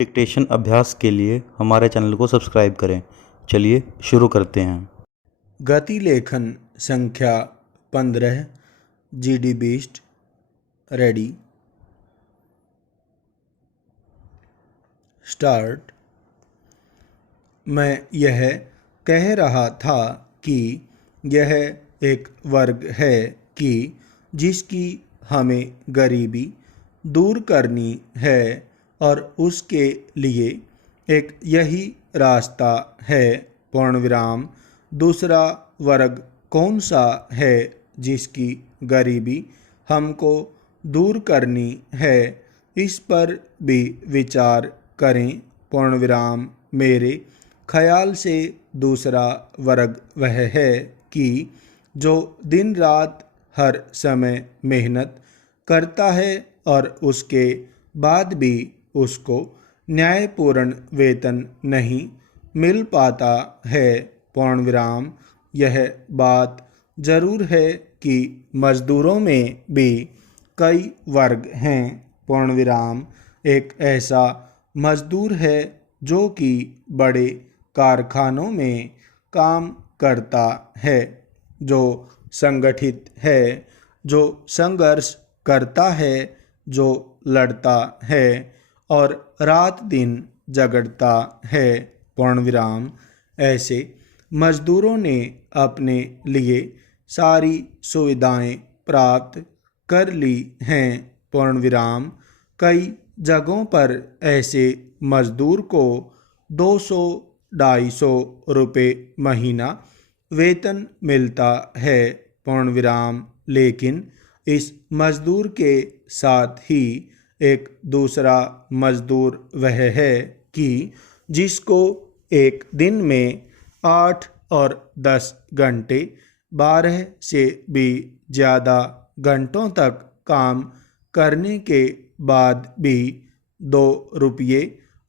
Dictation अभ्यास के लिए हमारे चैनल को सब्सक्राइब करें। चलिए शुरू करते हैं। गति लेखन संख्या 15 GD बीस्ट रेडी स्टार्ट। मैं यह कह रहा था कि यह एक वर्ग है कि जिसकी हमें गरीबी दूर करनी है और उसके लिए एक यही रास्ता है पूर्ण विराम। दूसरा वर्ग कौन सा है जिसकी गरीबी हमको दूर करनी है, इस पर भी विचार करें पूर्ण विराम। मेरे ख्याल से दूसरा वर्ग वह है कि जो दिन रात हर समय मेहनत करता है और उसके बाद भी उसको न्यायपूर्ण वेतन नहीं मिल पाता है पूर्ण विराम। यह बात जरूर है कि मजदूरों में भी कई वर्ग हैं पूर्ण विराम। एक ऐसा मजदूर है जो कि बड़े कारखानों में काम करता है, जो संगठित है, जो संघर्ष करता है, जो लड़ता है और रात दिन जगड़ता है पूर्ण विराम। ऐसे मजदूरों ने अपने लिए सारी सुविधाएं प्राप्त कर ली हैं पूर्ण विराम। कई जगहों पर ऐसे मजदूर को 200-250 रुपये महीना वेतन मिलता है पूर्ण विराम। लेकिन इस मजदूर के साथ ही एक दूसरा मजदूर वह है कि जिसको एक दिन में 8 और 10 घंटे 12 से भी ज़्यादा घंटों तक काम करने के बाद भी 2 रुपये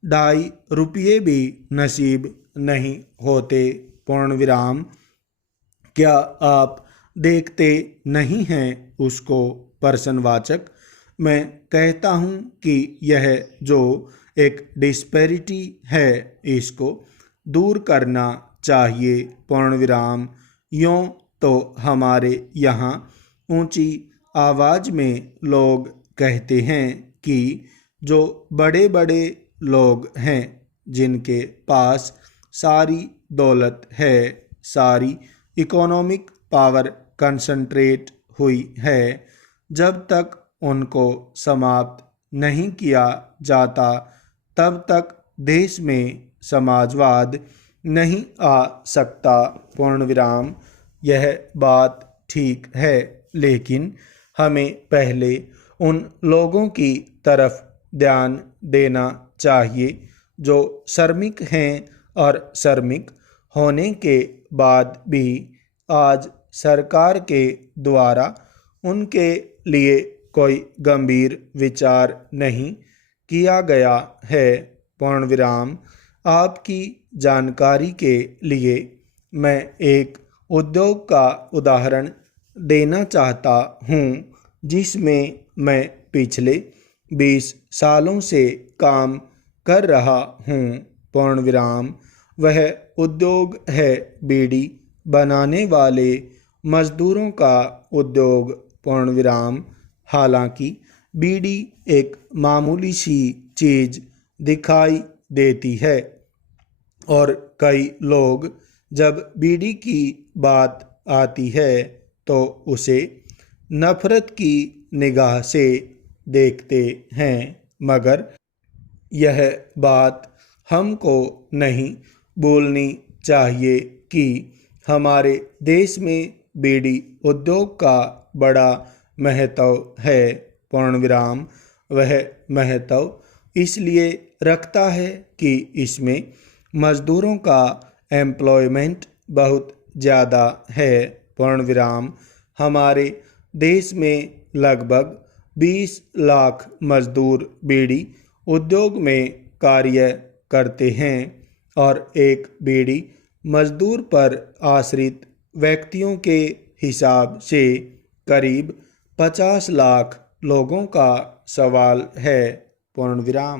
2.5 रुपये भी नसीब नहीं होते पूर्ण विराम। क्या आप देखते नहीं हैं उसको प्रश्नवाचक। मैं कहता हूँ कि यह जो एक डिस्पैरिटी है इसको दूर करना चाहिए पूर्ण विराम। यूँ तो हमारे यहाँ ऊंची आवाज़ में लोग कहते हैं कि जो बड़े बड़े लोग हैं जिनके पास सारी दौलत है, सारी इकोनॉमिक पावर कंसंट्रेट हुई है, जब तक उनको समाप्त नहीं किया जाता तब तक देश में समाजवाद नहीं आ सकता पूर्ण विराम। यह बात ठीक है, लेकिन हमें पहले उन लोगों की तरफ ध्यान देना चाहिए जो श्रमिक हैं और श्रमिक होने के बाद भी आज सरकार के द्वारा उनके लिए कोई गंभीर विचार नहीं किया गया है पूर्ण विराम। आपकी जानकारी के लिए मैं एक उद्योग का उदाहरण देना चाहता हूँ जिसमें मैं पिछले 20 सालों से काम कर रहा हूँ पूर्ण विराम। वह उद्योग है बीड़ी बनाने वाले मजदूरों का उद्योग पूर्ण विराम। हालांकि बीड़ी एक मामूली सी चीज़ दिखाई देती है और कई लोग जब बीड़ी की बात आती है तो उसे नफरत की निगाह से देखते हैं, मगर यह बात हमको नहीं भूलनी चाहिए कि हमारे देश में बीड़ी उद्योग का बड़ा महत्व है पूर्ण विराम। वह महत्व इसलिए रखता है कि इसमें मजदूरों का एम्प्लॉयमेंट बहुत ज़्यादा है पूर्ण विराम। हमारे देश में लगभग 20 लाख मजदूर बीड़ी उद्योग में कार्य करते हैं और एक बीड़ी मजदूर पर आश्रित व्यक्तियों के हिसाब से करीब 50 लाख लोगों का सवाल है पूर्ण विराम।